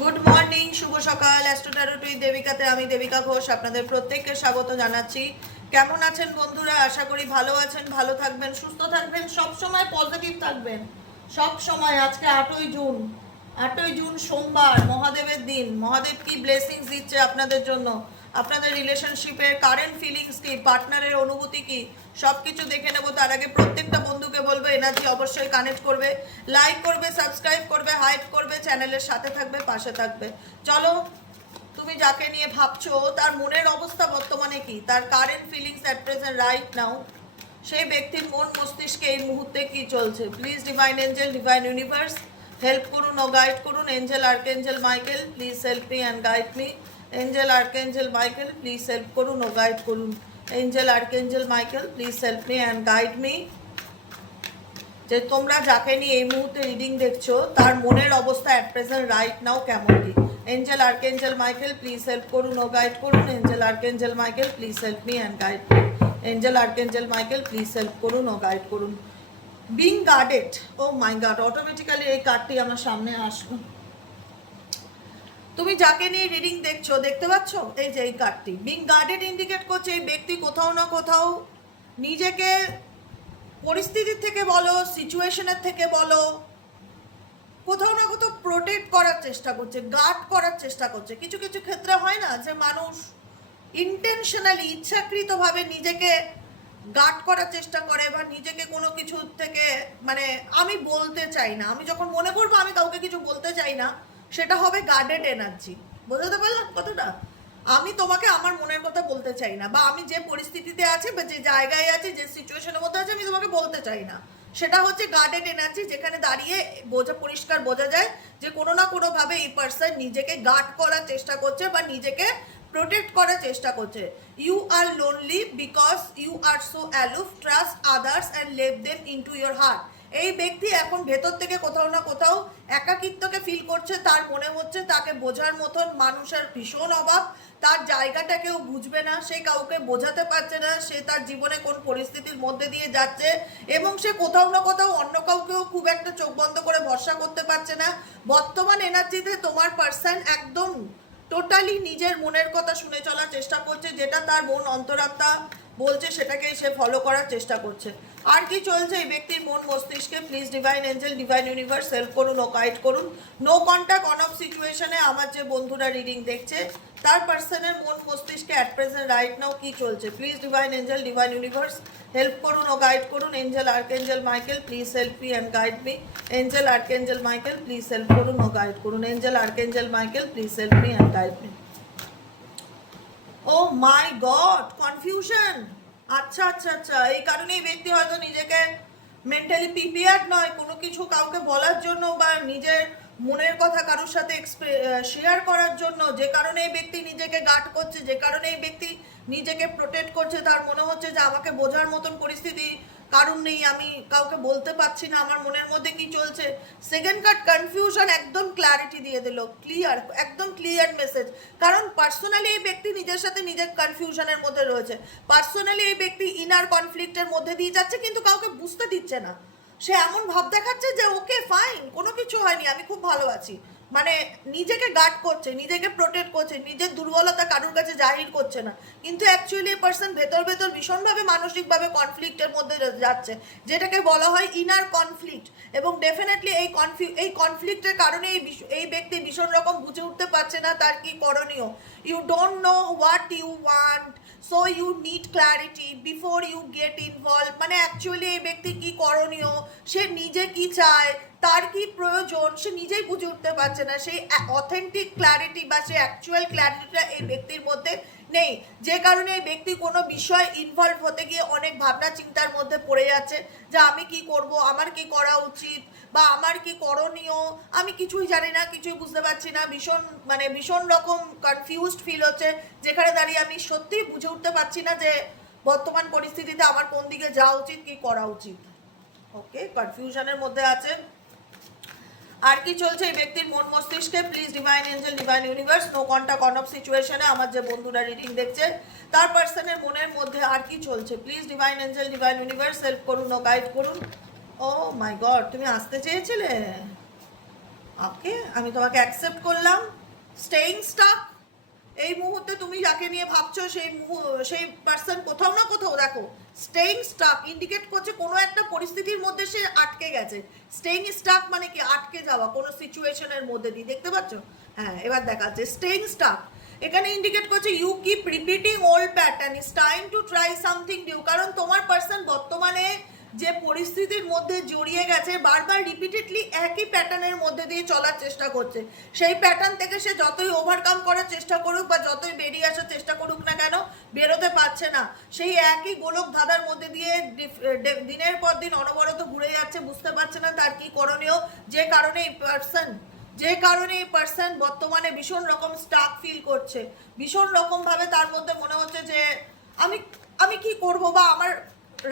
Good morning, শুভ সকাল। Astro taro with দেবিকাতে আমি দেবিকা ঘোষ আপনাদের প্রত্যেককে স্বাগত জানাচ্ছি। কেমন আছেন বন্ধুরা? আশা করি ভালো আছেন, ভালো থাকবেন, সুস্থ থাকবেন, সব সময় পজিটিভ থাকবেন সব সময়। আজকে 8ই জুন সোমবার, মহাদেবের দিন। মহাদেব কি ব্লেসিংস দিচ্ছে আপনাদের জন্য, আপনাদের রিলেশনশিপের কারেন্ট ফিলিংস কি, পার্টনারের অনুভূতি কি, সব কিছু দেখে নেবো। তার আগে প্রত্যেকটা বন্ধুকে বলবো এনার্জি অবশ্যই কানেক্ট করবে, লাইক করবে, সাবস্ক্রাইব করবে, হাইপ করবে, চ্যানেলের সাথে থাকবে, পাশে থাকবে। চলো, তুমি যাকে নিয়ে ভাবছো তার মনের অবস্থা বর্তমানে কি, তার current feelings at present right now, সেই ব্যক্তির মন মস্তিষ্কে এই মুহূর্তে কি চলছে। Please divine angel, divine universe help করুন ও গাইড করুন। Angel archangel Michael, please help me and guide me. Angel archangel Michael, please help করুন ও গাইড করুন। Angel archangel Michael, please help me and guide me. যে তোমরা যাকে নিয়ে এই মুহূর্তে রিডিং দেখছো তার মনের অবস্থা অ্যাট প্রেজেন্ট রাইট নাও কেমন কি। Angel archangel Michael, please help করুন ও গাইড করুন। Angel archangel Michael, please help me and guide me. Angel archangel Michael, please help করুন ও গাইড করুন। Being guarded, oh my god, automatically এই কার্ডটি আমার সামনে আসলো। তুমি যাকে নিয়ে রিডিং দেখছো, দেখতে পাচ্ছ এই যে এই কার্ডটি বিং গার্ডেড ইন্ডিকেট করছে এই ব্যক্তি কোথাও না কোথাও নিজেকে পরিস্থিতির থেকে বলো, সিচুয়েশনের থেকে বলো, কোথাও না কোথাও প্রোটেক্ট করার চেষ্টা করছে, গার্ড করার চেষ্টা করছে। কিছু কিছু ক্ষেত্রে হয় না যে মানুষ ইন্টেনশনালি, ইচ্ছাকৃতভাবে নিজেকে গার্ড করার চেষ্টা করে বা নিজেকে কোনো কিছু থেকে, মানে আমি বলতে চাই না, আমি যখন মনে করবো আমি কাউকে কিছু বলতে চাই না, সেটা হবে গার্ডেড এনার্জি। বোঝাতে পারলাম কতটা? আমি তোমাকে আমার মনের কথা বলতে চাই না, বা আমি যে পরিস্থিতিতে আছি বা যে জায়গায় আছি, যে সিচুয়েশনের মধ্যে আছি, আমি তোমাকে বলতে চাই না, সেটা হচ্ছে গার্ডেড এনার্জি। যেখানে দাঁড়িয়ে পরিষ্কার বোঝা যায় যে কোনো না কোনোভাবে এই পার্সন নিজেকে গার্ড করার চেষ্টা করছে বা নিজেকে প্রোটেক্ট করার চেষ্টা করছে। You are lonely because you are so aloof, trust others and let them into your heart. এই ব্যক্তি এখন ভেতর থেকে কোথাও না কোথাও একাকিত্বকে ফিল করছে। তার মনে হচ্ছে তাকে বোঝার মতন মানুষের ভীষণ অভাব, তার জায়গাটা কেউ বুঝবে না, সে কাউকে বোঝাতে পারছে না, সে তার জীবনে কোন পরিস্থিতির মধ্যে দিয়ে যাচ্ছে, এবং সে কোথাও না কোথাও অন্য কাউকেও খুব একটা চোখ বন্ধ করে ভরসা করতে পারছে না। বর্তমান এনার্জিতে তোমার পার্সন একদম টোটালি নিজের মনের কথা শুনে চলার চেষ্টা করছে, যেটা তার মন অন্তরাত্মা বলছে সেটাকেই সে ফলো করার চেষ্টা করছে। আর কি চলছে এই ব্যক্তির মন মস্তিষ্কে? Please divine angel, divine universe help করুন ও গাইড করুন। নো কন্ট্যাক্ট অন অফ সিচুয়েশনে আমার যে বন্ধুরা রিডিং দেখছে তার পার্সনের মন মস্তিষ্কে অ্যাট প্রেজেন্ট রাইট নাও কি চলছে। Please divine angel, divine universe help করুন ও গাইড করুন। Angel archangel Michael, please help me and guide me. Angel archangel Michael, please help করুন ও গাইড করুন। Angel archangel Michael, please help me and guide me. Oh my god, confusion. আচ্ছা আচ্ছা আচ্ছা, এই কারণে এই ব্যক্তি হয়তো নিজেকে মেন্টালি প্রিপেয়ার্ড নয় কোনো কিছু কাউকে বলার জন্য বা নিজের মনের কথা কারোর সাথে শেয়ার করার জন্য, যে কারণে এই ব্যক্তি নিজেকে গার্ড করছে, যে কারণে এই ব্যক্তি নিজেকে প্রোটেক্ট করছে। তার মনে হচ্ছে যে আমাকে বোঝার মতন পরিস্থিতি কারণ নেই, আমি কাউকে বলতে পারছি না আমার মনের মধ্যে কি চলছে। সেকেন্ড কার্ড কনফিউশন একদম ক্ল্যারিটি দিয়ে দিল, ক্লিয়ার, একদম ক্লিয়ার মেসেজ। কারণ পার্সোনালি এই ব্যক্তি নিজের সাথে নিজের কনফিউশনের মধ্যে রয়েছে। পার্সোনালি এই ব্যক্তি ইনার কনফ্লিক্টের মধ্যে দিয়ে যাচ্ছে, কিন্তু কাউকে বুঝতে দিচ্ছে না। সে এমন ভাব দেখাচ্ছে যে ওকে ফাইন, কোনো কিছু হয়নি, আমি খুব ভালো আছি, মানে নিজেকে গার্ড করছে, নিজেকে প্রোটেক্ট করছে, নিজের দুর্বলতা কারোর কাছে জাহির করছে না। কিন্তু অ্যাকচুয়ালি এই পার্সন ভেতর ভেতর ভীষণভাবে মানসিকভাবে কনফ্লিক্টের মধ্যে যাচ্ছে, যেটাকে বলা হয় ইনার কনফ্লিক্ট। এবং ডেফিনেটলি এই কনফ্লিক্টের কারণে এই ব্যক্তি ভীষণ রকম বুঝে উঠতে পারছে না তার কি করণীয়। You don't know what you want, so you need clarity before you get involve. মানে অ্যাকচুয়ালি এই ব্যক্তি কি করণীয়, সে নিজে কি চায়, তার কি প্রয়োজন, সে নিজেই বুঝে উঠতে পারছে না। সেই অথেন্টিক ক্ল্যারিটি বা সেই অ্যাকচুয়াল ক্ল্যারিটিটা এই ব্যক্তির মধ্যে নেই, যে কারণে এই ব্যক্তি কোনো বিষয় ইনভলভ হতে গিয়ে অনেক ভাবনা চিন্তার মধ্যে পড়ে যাচ্ছে যে আমি কি করব, আমার কি করা উচিত, বা আমার কি করণীয়, আমি কিছুই জানি না, কিছুই বুঝতে পারছি না। ভীষণ রকম কনফিউজড ফিল হচ্ছে, যেখানে দাঁড়িয়ে আমি সত্যিই বুঝে উঠতে পারছি না যে বর্তমান পরিস্থিতিতে আমার কোন দিকে যাওয়া উচিত, কি করা উচিত। ওকে, কনফিউশনের মধ্যে আছে। আর কি চলছে এই ব্যক্তির মন মস্তিষ্কে? Please divine angel, divine universe no contact on off সিচুয়েশনে আমার যে বন্ধুরা রিডিং দেখছে তার পার্সনের মনের মধ্যে আর কি চলছে। Please divine angel, divine universe help করুন ও গাইড করুন। ও মাই গড, তুমি আসতে চেয়েছিলে? ওকে, আমি তোমাকে অ্যাকসেপ্ট করলাম। স্টেইং স্টাক, এই মুহূর্তে তুমি যাকে নিয়ে ভাবছো সেই পার্সন কোথাও না কোথাও দেখো স্টেইং স্টাক ইন্ডিকেট করছে কোনো একটা পরিস্থিতির মধ্যে সে আটকে গেছে। স্টেইং স্টাক মানে কি? আটকে যাওয়া কোনো সিচুয়েশনের মধ্যে দিয়ে, দেখতে পাচ্ছ? হ্যাঁ, এবার দেখাচ্ছে স্টেইং স্টাক এখানে ইন্ডিকেট করছে you keep repeating old pattern, it's time to try something new. কারণ তোমার পার্সন বর্তমানে যে পরিস্থিতির মধ্যে জড়িয়ে গেছে, বারবার রিপিটেডলি একই প্যাটার্নের মধ্যে দিয়ে চলার চেষ্টা করছে। সেই প্যাটার্ন থেকে সে যতই ওভারকাম করার চেষ্টা করুক বা যতই বেরিয়ে আসার চেষ্টা করুক না কেন, বেরোতে পারছে না। সেই একই গোলক ধাঁধার মধ্যে দিয়ে দিনের পর দিন অনবরত ঘুরে যাচ্ছে, বুঝতে পারছে না তার কি করণীয়। যে কারণে এই পার্সন বর্তমানে ভীষণ রকম স্টাক ফিল করছে, ভীষণ রকম ভাবে তার মধ্যে মনে হচ্ছে যে আমি আমি কি করব, বা আমার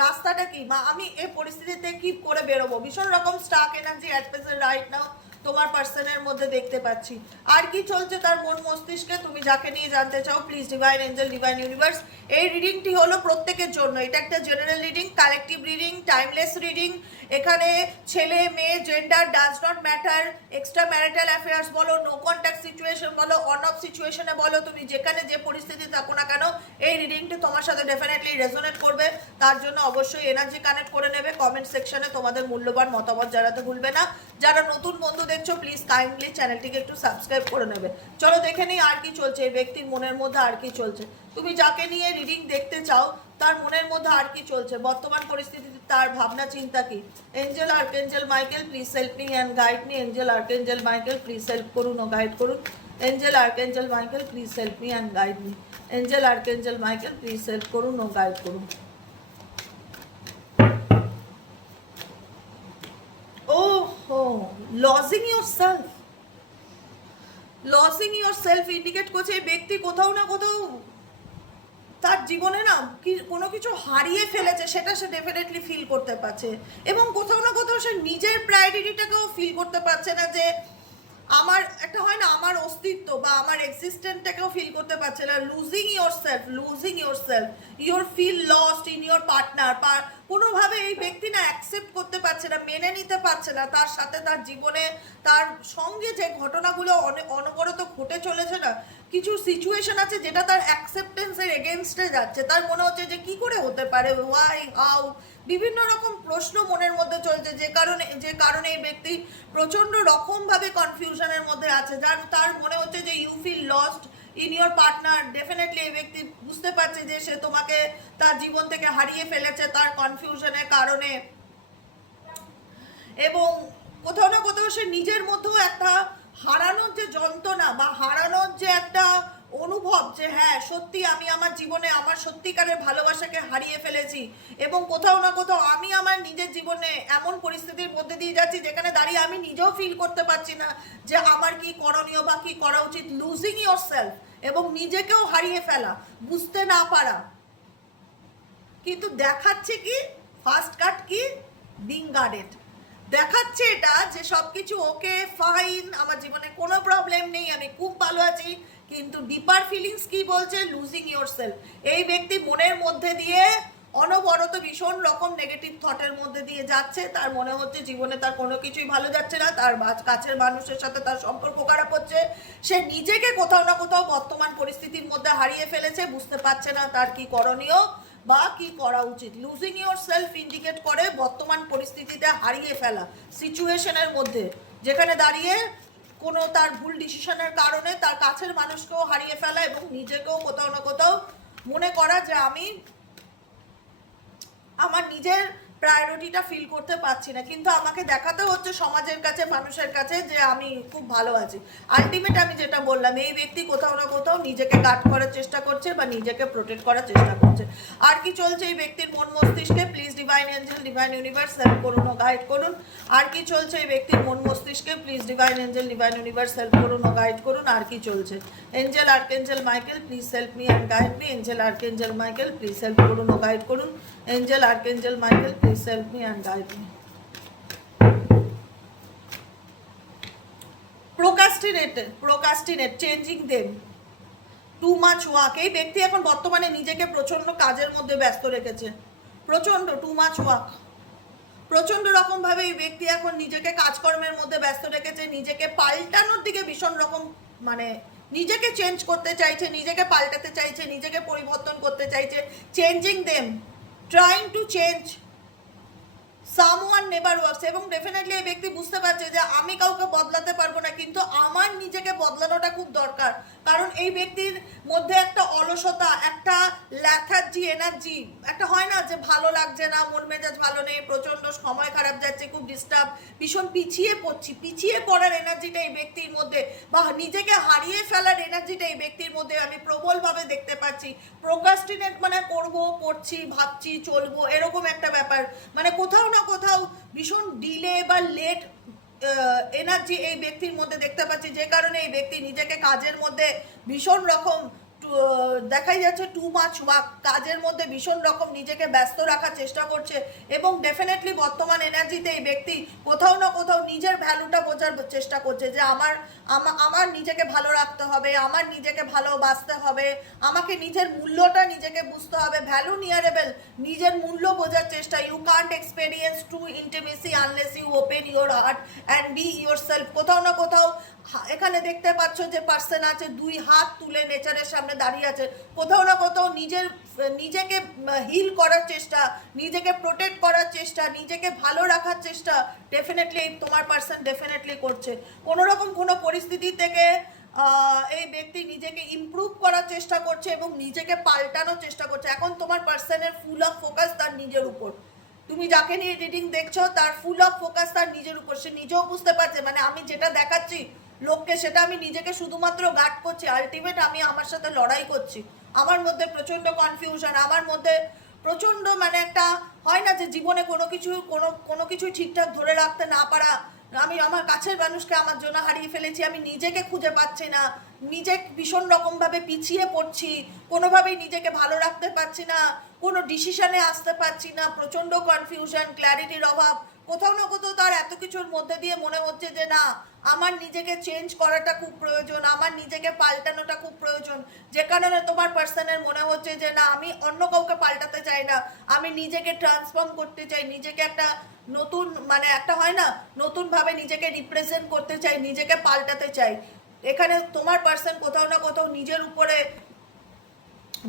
রাস্তাটা কি, বা আমি এই পরিস্থিতিতে কি করে বেরোবো। ভীষণ রকম stuck energy at present right now তোমার পার্সনের মধ্যে দেখতে পাচ্ছি। আর কি চলছে তার মন মস্তিষ্কে, তুমি যাকে নিয়ে জানতে চাও, please divine angel, divine universe. এই রিডিংটি হলো প্রত্যেকের জন্য, এটা একটা general reading, collective reading, timeless reading. এখানে ছেলে মেয়ে gender does not matter, extra marital affairs বলো, নো কন্ট্যাক্ট সিচুয়েশন বলো, অন অফ সিচুয়েশনে বলো, তুমি যেখানে যে পরিস্থিতি থাকো না কেন, এই রিডিংটি তোমার সাথে ডেফিনেটলি রেজোনেট করবে। তার জন্য অবশ্যই এনার্জি কানেক্ট করে নেবে। কমেন্ট সেকশনে তোমাদের মূল্যবান মতামত জানাতে ভুলবে না। যারা নতুন বন্ধু দেখছো, প্লিজ কাইন্ডলি চ্যানেলটিকে একটু সাবস্ক্রাইব করে নেবে। চলো দেখে নিই আর কি চলছে এই ব্যক্তির মনের মধ্যে, আর কি চলছে। তুমি যাকে নিয়ে রিডিং দেখতে চাও তার মনের মধ্যে আর কি চলছে, বর্তমান পরিস্থিতিতে তার ভাবনা চিন্তা কি। Angel archangel Michael please help me and guide me. Angel archangel Michael please help করুন ও গাইড করুন। Angel archangel Michael please help me and guide me. Angel archangel Michael please help করুন ও গাইড করুন। লজিং ইয়োরসেলফ ইন্ডিকেট করছে এই ব্যক্তি কোথাও না কোথাও তার জীবনে না কোনো কিছু হারিয়ে ফেলেছে, সেটা সে ডেফিনেটলি ফিল করতে পারছে। এবং কোথাও না কোথাও সে নিজের প্রায়োরিটিটাকেও ফিল করতে পারছে না, যে আমার একটা হয় না, আমার অস্তিত্ব বা আমার এক্সিস্টেন্সটাকেও ফিল করতে পারছে না। Losing yourself, your feel lost in your partner. কোনোভাবে এই ব্যক্তি না অ্যাকসেপ্ট করতে পারছে না, মেনে নিতে পারছে না তার সাথে তার জীবনে তার সঙ্গে যে ঘটনাগুলো অনবরত ঘটে চলেছে না, কিছু সিচুয়েশন আছে যেটা তার অ্যাকসেপ্টেন্সের এগেনস্টে যাচ্ছে। তার মনে হচ্ছে যে কি করে হতে পারে, ওয়াই, হাউ, বিভিন্ন রকম প্রশ্ন মনের মধ্যে চলছে, যে কারণে এই ব্যক্তি প্রচন্ড রকম ভাবে কনফিউশনের মধ্যে আছে। তার মনে হচ্ছে যে you feel lost in your partner. Definitely এই ব্যক্তি বুঝতে পারছে যে সে তোমাকে তার জীবন থেকে হারিয়ে ফেলেছে তার কনফিউশনের কারণে। এবং কোথাও না কোথাও সে নিজের মধ্যেও একটা হারানোর যে যন্ত্রণা বা হারানোর যে একটা অনুভব, যে হ্যাঁ সত্যি আমি আমার জীবনে আমার সত্যিকারের ভালোবাসাকে হারিয়ে ফেলেছি। এবং কোথাও না কোথাও আমি আমার নিজের জীবনে এমন পরিস্থিতির মধ্যে দিয়ে যাচ্ছি যেখানে দাঁড়িয়ে আমি নিজেও ফিল করতে পারছি না যে আমার কি করণীয় বা কি করা উচিত। লুজিং ইয়োরসেলফ এবং নিজেকেও হারিয়ে ফেলা, বুঝতে না পারা। কিন্তু দেখাচ্ছে কি ফার্স্ট কাট কি বিং গার্ডেড, দেখাচ্ছে এটা যে সবকিছু ওকে, ফাইন, আমার জীবনে কোনো প্রবলেম নেই, আমি খুব ভালো আছি। কিন্তু ডিপার ফিলিংস কি বলছে? Losing yourself. এই ব্যক্তি মনের মধ্যে দিয়ে অনবরত ভীষণ রকম নেগেটিভ থটের মধ্যে দিয়ে যাচ্ছে। তার মনে হচ্ছে জীবনে তার কোনো কিছুই ভালো যাচ্ছে না, তার কাছের মানুষের সাথে তার সম্পর্ক খারাপ হচ্ছে। সে নিজেকে কোথাও না কোথাও বর্তমান পরিস্থিতির মধ্যে হারিয়ে ফেলেছে, বুঝতে পারছে না তার কি করণীয় বা কি করা উচিত। লুজিং ইয়োরসেলফ ইন্ডিকেট করে বর্তমান পরিস্থিতিতে হারিয়ে ফেলা, সিচুয়েশনের মধ্যে যেখানে দাঁড়িয়ে কোনো তার ভুল ডিসিশনের কারণে তার কাছের মানুষকেও হারিয়ে ফেলা এবং নিজেকেও কোথাও না কোথাও মনে করা যে আমি আমার নিজের প্রায়োরিটিটা ফিল করতে পারছি না, কিন্তু আমাকে দেখাতে হচ্ছে সমাজের কাছে, মানুষের কাছে যে আমি খুব ভালো আছি। আলটিমেট আমি যেটা বললাম, এই ব্যক্তি কোথাও না কোথাও নিজেকে গার্ড করার চেষ্টা করছে বা নিজেকে প্রোটেক্ট করার চেষ্টা করছে। আর কি চলছে এই ব্যক্তির মন মস্তিষ্কে? Please divine angel, divine universe help করুন ও গাইড করুন। আর কি চলছে এই ব্যক্তির মন মস্তিষ্কে? Please divine angel, divine universe help করুন ও গাইড করুন। আর কি চলছে? Angel archangel Michael please help me and guide me. Angel archangel Michael please help করুন ও গাইড করুন। Angel archangel Michael please help me and guide me. Procrastinate, changing them, too much work. এই ব্যক্তি এখন বর্তমানে নিজেকে প্রচন্ড কাজের মধ্যে ব্যস্ত রেখেছে, প্রচন্ড টু মাচ ওয়ার্ক। প্রচন্ড রকম ভাবে এই ব্যক্তি এখন নিজেকে কাজকর্মের মধ্যে ব্যস্ত রেখেছে, নিজেকে পাল্টানোর দিকে ভীষণ রকম মানে নিজেকে চেঞ্জ করতে চাইছে, নিজেকে পাল্টাতে চাইছে, নিজেকে পরিবর্তন করতে চাইছে, changing them, trying to change someone never works. এবং ডেফিনেটলি এই ব্যক্তি বুঝতে পারছে যে আমি কাউকে বদলাতে পারবো না, কিন্তু আমার নিজেকে বদলানোটা খুব দরকার। কারণ এই ব্যক্তির মধ্যে একটা অলসতা, একটা ল্যাথার্জি এনার্জি, একটা হয় না যে ভালো লাগছে না, মন মেজাজ ভালো নেই, প্রচন্ড সময় খারাপ যাচ্ছে, খুব ডিস্টার্ব, ভীষণ পিছিয়ে পড়ছি, পিছিয়ে পড়ার এনার্জিটা এই ব্যক্তির মধ্যে, বা নিজেকে হারিয়ে ফেলার এনার্জিটা এই ব্যক্তির মধ্যে আমি প্রবলভাবে দেখতে পাচ্ছি। প্রোক্রাস্টিনেট মানে করবো, করছি, ভাবছি, চলবো, এরকম একটা ব্যাপার। মানে কোথাও না কোথাও ভীষণ ডিলে বা লেট এনার্জি এই ব্যক্তির মধ্যে দেখতে পাচ্ছি, যে কারণে এই ব্যক্তি নিজেকে কাজের মধ্যে ভীষণ রকম দেখাই যাচ্ছে টু মাচ ওয়ার্ক, কাজের মধ্যে ভীষণ রকম নিজেকে ব্যস্ত রাখার চেষ্টা করছে। এবং ডেফিনেটলি বর্তমান এনার্জিতে এই ব্যক্তি কোথাও না কোথাও নিজের ভ্যালুটা বোঝার চেষ্টা করছে, যে আমার নিজেকে ভালো রাখতে হবে, আমার নিজেকে ভালোবাসতে হবে, আমাকে নিজের মূল্যটা নিজেকে বুঝতে হবে, ভ্যালু নিয়ারেবল, নিজের মূল্য বোঝার চেষ্টা। You can't experience true intimacy unless you open your heart and be yourself. কোথাও না কোথাও এখানে দেখতে পাচ্ছ যে পার্সন আছে, দুই হাত তুলে নেচারের সামনে দাঁড়িয়ে আছে, কোথাও না কোথাও নিজেকে হিল করার চেষ্টা, নিজেকে প্রোটেক্ট করার চেষ্টা, নিজেকে ভালো রাখার চেষ্টা ডেফিনেটলি তোমার পার্সন ডেফিনেটলি করছে। কোনোরকম কোনো পরিস্থিতি থেকে এই ব্যক্তি নিজেকে ইমপ্রুভ করার চেষ্টা করছে এবং নিজেকে পাল্টানোর চেষ্টা করছে। এখন তোমার পার্সনের ফুল অফ ফোকাস তার নিজের উপর। তুমি যাকে নিয়ে রিডিং দেখছো তার ফুল অফ ফোকাস তার নিজের উপর। সে নিজেও বুঝতে পারছে, মানে আমি যেটা দেখাচ্ছি লোককে, সেটা আমি নিজেকে শুধুমাত্র গার্ড করছি, আলটিমেট আমি আমার সাথে লড়াই করছি। আমার মধ্যে প্রচন্ড কনফিউশন, আমার মধ্যে প্রচন্ড মানে একটা হয় না যে জীবনে কোনো কিছু ঠিকঠাক ধরে রাখতে না পারা, আমি আমার কাছের মানুষকে আমার জন্য হারিয়ে ফেলেছি, আমি নিজেকে খুঁজে পাচ্ছি না, নিজে ভীষণ রকমভাবে পিছিয়ে পড়ছি, কোনোভাবেই নিজেকে ভালো রাখতে পারছি না, কোনো ডিসিশনে আসতে পারছি না, প্রচণ্ড কনফিউশন, ক্ল্যারিটির অভাব। কোথাও না কোথাও তার এত কিছুর মধ্যে দিয়ে মনে হচ্ছে যে না, আমার নিজেকে চেঞ্জ করাটা খুব প্রয়োজন, আমার নিজেকে পাল্টানোটা খুব প্রয়োজন, যে কারণে তোমার পার্সনের মনে হচ্ছে যে না, আমি অন্য কাউকে পাল্টাতে চাই না, আমি নিজেকে ট্রান্সফর্ম করতে চাই, নিজেকে একটা নতুন মানে একটা হয় না নতুনভাবে নিজেকে রিপ্রেজেন্ট করতে চাই, নিজেকে পাল্টাতে চাই। এখানে তোমার পার্সন কোথাও না কোথাও নিজের উপরে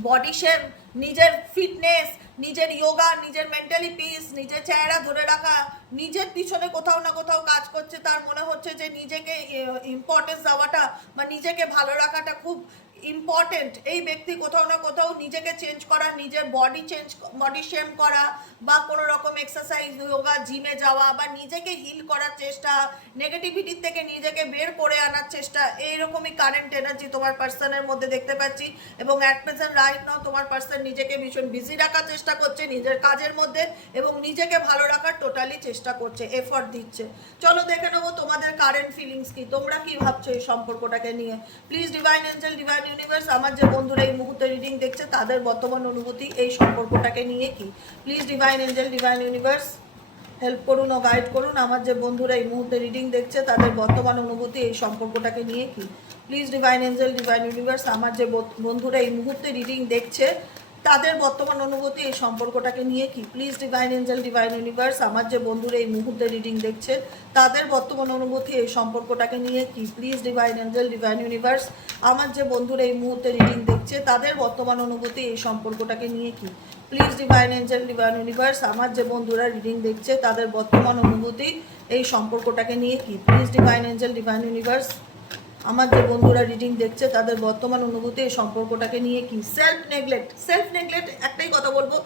বডি শেপ, নিজের ফিটনেস, নিজের যোগা, নিজের মেন্টালি পিস, নিজের চেহারা ধরে রাখা, নিজের পিছনে কোথাও না কোথাও কাজ করছে। তার মনে হচ্ছে যে নিজেকে ইম্পর্টেন্স দেওয়াটা বা নিজেকে ভালো রাখাটা খুব ইম্পর্টেন্ট। এই ব্যক্তি কোথাও না কোথাও নিজেকে চেঞ্জ করা, নিজের বডি শেম করা, বা কোনো রকম এক্সারসাইজ, যোগা, জিমে যাওয়া, বা নিজেকে হিল করার চেষ্টা, নেগেটিভিটির থেকে নিজেকে বের করে আনার চেষ্টা, এইরকমই কারেন্ট এনার্জি তোমার পার্সনের মধ্যে দেখতে পাচ্ছি। এবং অ্যাট প্রেজেন্ট রাইট নাও তোমার পার্সন নিজেকে ভীষণ বিজি রাখার চেষ্টা করছে নিজের কাজের মধ্যে, এবং নিজেকে ভালো রাখার টোটালি চেষ্টা করছে, এফর্ট দিচ্ছে। চলো দেখে নেবো তোমাদের কারেন্ট ফিলিংস কি, তোমরা কি ভাবছো এই সম্পর্কটাকে নিয়ে। Please divine angel, divine universe, আমার যে বন্ধুরা এই মুহূর্তে রিডিং দেখছে তাদের বর্তমান অনুভূতি এই সম্পর্কটাকে নিয়ে কি। Please divine angel, divine universe help করুন ও গাইড করুন, আমার যে বন্ধুরা এই মুহূর্তে রিডিং দেখছে তাদের বর্তমান অনুভূতি এই সম্পর্কটাকে নিয়ে কি। Please divine angel, divine universe, আমার যে বন্ধুরা এই মুহূর্তে রিডিং দেখছে তাদের বর্তমান অনুভূতি এই সম্পর্কটাকে নিয়ে কি। Please divine angel, divine universe, আমার যে বন্ধুরা এই মুহূর্তে রিডিং দেখছে তাদের বর্তমান অনুভূতি এই সম্পর্কটাকে নিয়ে কি। Please divine angel, divine universe, আমার যে বন্ধুরা এই মুহূর্তে রিডিং দেখছে তাদের বর্তমান অনুভূতি এই সম্পর্কটাকে নিয়ে কি। Please divine angel, divine universe, আমার যে বন্ধুরা রিডিং দেখছে তাদের বর্তমান অনুভূতি এই সম্পর্কটাকে নিয়ে কি। Please divine angel, divine universe, আমার যে বন্ধুরা রিডিং দেখছে তাদের বর্তমান অনুভূতি এই সম্পর্কটাকে নিয়ে কি। সেলফ নেগলেক্ট, একটাই কথা বলবো,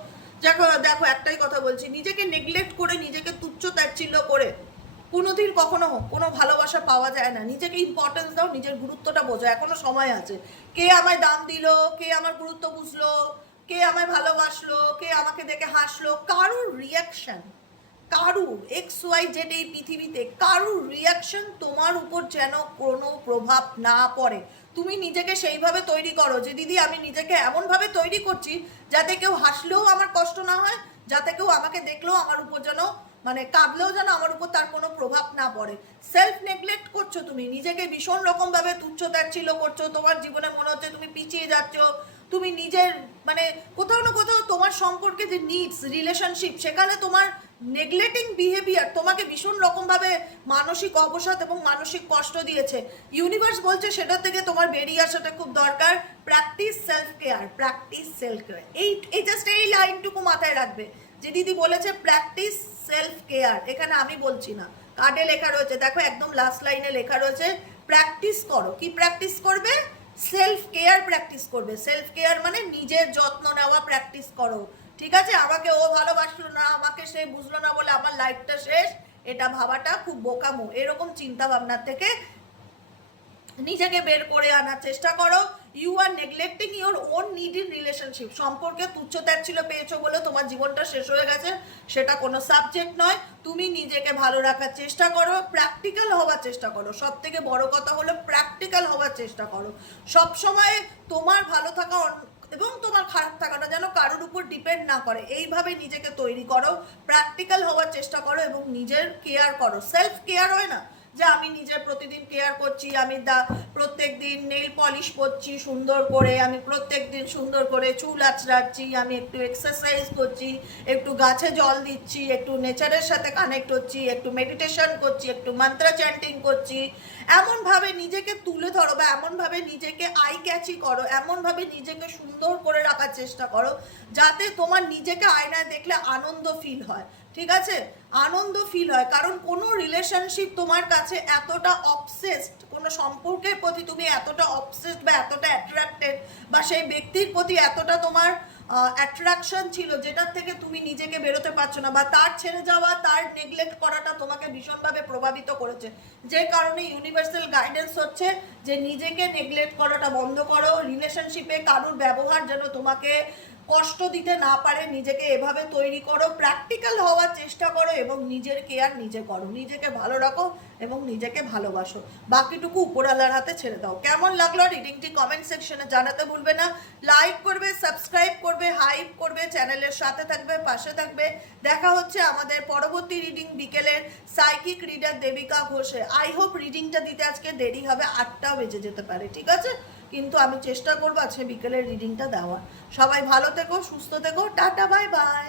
দেখো দেখো একটাই কথা বলছি, নিজেকে নেগলেক্ট করে, নিজেকে তুচ্ছ তাচ্ছিল্য করে কোনোদিন কখনো কোনো ভালোবাসা পাওয়া যায় না। নিজেকে ইম্পর্টেন্স দাও, নিজের গুরুত্বটা বোঝো, এখনো সময় আছে। কে আমায় দাম দিল, কে আমার গুরুত্ব বুঝলো, কে আমায় ভালোবাসলো, কে আমাকে দেখে হাসলো, কারুর রিয়াকশন, কারুর XYZ এই পৃথিবীতে কারুর রিয়াকশন তোমার উপর যেন কোনো প্রভাব না পড়ে। তুমি নিজেকে সেইভাবে তৈরি করো যে দিদি আমি নিজেকে এমনভাবে তৈরি করছি যাতে কেউ হাসলেও আমার কষ্ট না হয়, যাতে কেউ আমাকে দেখলেও আমার উপর যেন মানে কাঁদলেও যেন আমার উপর তার কোনো প্রভাব না পড়ে। সেলফ নেগলেক্ট করছো, তুমি নিজেকে ভীষণ রকমভাবে তুচ্ছ তাচ্ছিল্য করছো, তোমার জীবনে মনে হচ্ছে তুমি পিছিয়ে যাচ্ছ, তুমি নিজের মানে কোথাও না কোথাও তোমার সম্পর্কে যে নিডস রিলেশনশিপ, সেখানে তোমার নেগলেক্টিং বিহেভিয়ার তোমাকে ভীষণ রকমভাবে মানসিক অবসাদ এবং মানসিক কষ্ট দিয়েছে। ইউনিভার্স বলছে সেটা থেকে তোমার বেরিয়ে আসাটা খুব দরকার। Practice self care, practice self care, এই জাস্ট এই লাইনটুকু মাথায় রাখবে যে দিদি বলেছে প্র্যাকটিস সেলফ কেয়ার। এখানে আমি বলছি না, কার্ডে লেখা রয়েছে, দেখো একদম লাস্ট লাইনে লেখা রয়েছে প্র্যাকটিস করো। কি প্র্যাকটিস করবে? সেলফ কেয়ার প্র্যাকটিস করবে। সেলফ কেয়ার মানে নিজের যত্ন নেওয়া প্র্যাকটিস করো, ঠিক আছে? আমাকে ও ভালোবাসলো না, আমাকে সে বুঝলো না বলে আমার লাইফটা শেষ, এটা ভাবাটা খুব বোকামো। এরকম চিন্তা ভাবনার থেকে নিজেকে বের করে আনার চেষ্টা করো। You are neglecting your own need in relationship. সম্পর্কে তুচ্ছ-তাচ্ছিল্য পেয়েছো বলে তোমার জীবনটা শেষ হয়ে গেছে, সেটা কোনো সাবজেক্ট নয়। তুমি নিজেকে ভালো রাখার চেষ্টা করো, প্র্যাকটিক্যাল হওয়ার চেষ্টা করো। সব থেকে বড় কথা হলো প্র্যাকটিক্যাল হওয়ার চেষ্টা করো। সব সময় তোমার ভালো থাকা এবং তোমার খারাপ থাকাটা যেন কারোর উপর ডিপেন্ড না করে, এইভাবে নিজেকে তৈরি করো। প্র্যাকটিক্যাল হওয়ার চেষ্টা করো এবং নিজের কেয়ার করো। সেলফ কেয়ার হয় না যে আমি নিজের প্রতিদিন কেয়ার করছি, আমি প্রত্যেক দিন নেল পলিশ করছি সুন্দর করে, আমি প্রত্যেক দিন সুন্দর করে চুল আঁচড়াচ্ছি, আমি একটু এক্সারসাইজ করছি, একটু গাছে জল দিচ্ছি, একটু নেচারের সাথে কানেক্ট হচ্ছি, একটু মেডিটেশন করছি, একটু মন্ত্র চ্যান্টিং করছি। এমনভাবে নিজেকে তুলে ধরো বা এমনভাবে নিজেকে আই ক্যাচি করো, এমনভাবে নিজেকে সুন্দর করে রাখার চেষ্টা করো যাতে তোমার নিজেকে আয়নায় দেখলে আনন্দ ফিল হয়, ঠিক আছে? আনন্দ ফিল হয়। কারণ কোনো রিলেশনশিপ তোমার কাছে এতটা অবসেসড, কোনো সম্পর্কের প্রতি তুমি এতটা অবসেসড বা এতটা অ্যাট্রাক্টেড বা সেই ব্যক্তির প্রতি এতটা তোমার অ্যাট্রাকশন ছিল যেটার থেকে তুমি নিজেকে বেরোতে পারছো না, বা তার ছেড়ে যাওয়া, তার নেগলেক্ট করাটা তোমাকে ভীষণভাবে প্রভাবিত করেছে। যে কারণে ইউনিভার্সাল গাইডেন্স হচ্ছে যে নিজেকে নেগলেক্ট করাটা বন্ধ করো। রিলেশনশিপে কারোর ব্যবহার যেন তোমাকে কষ্ট দিতে না পারে, নিজেকে এভাবে তৈরি করো। প্র্যাকটিক্যাল হওয়ার চেষ্টা করো এবং নিজের কেয়ার নিজে করো। নিজেকে ভালো রাখো এবং নিজেকে ভালোবাসো। বাকিটুকু উপরওয়ালার হাতে ছেড়ে দাও। কেমন লাগলো রিডিংটি কমেন্ট সেকশনে জানাতে ভুলবে না। লাইক করবে, সাবস্ক্রাইব করবে, হাইপ করবে, চ্যানেলের সাথে থাকবে, পাশে থাকবে। দেখা হচ্ছে আমাদের পরবর্তী রিডিং বিকেলের সাইকিক রিডার দেবিকা ঘোষে। আই হোপ রিডিংটা দিতে আজকে দেরি হবে, 8টাও বেজে যেতে পারে, ঠিক আছে? কিন্তু আমি চেষ্টা করবো আজকে বিকেলের রিডিংটা দেওয়ার। সবাই ভালো থেকো, সুস্থ থেকো, টাটা, বাই বাই।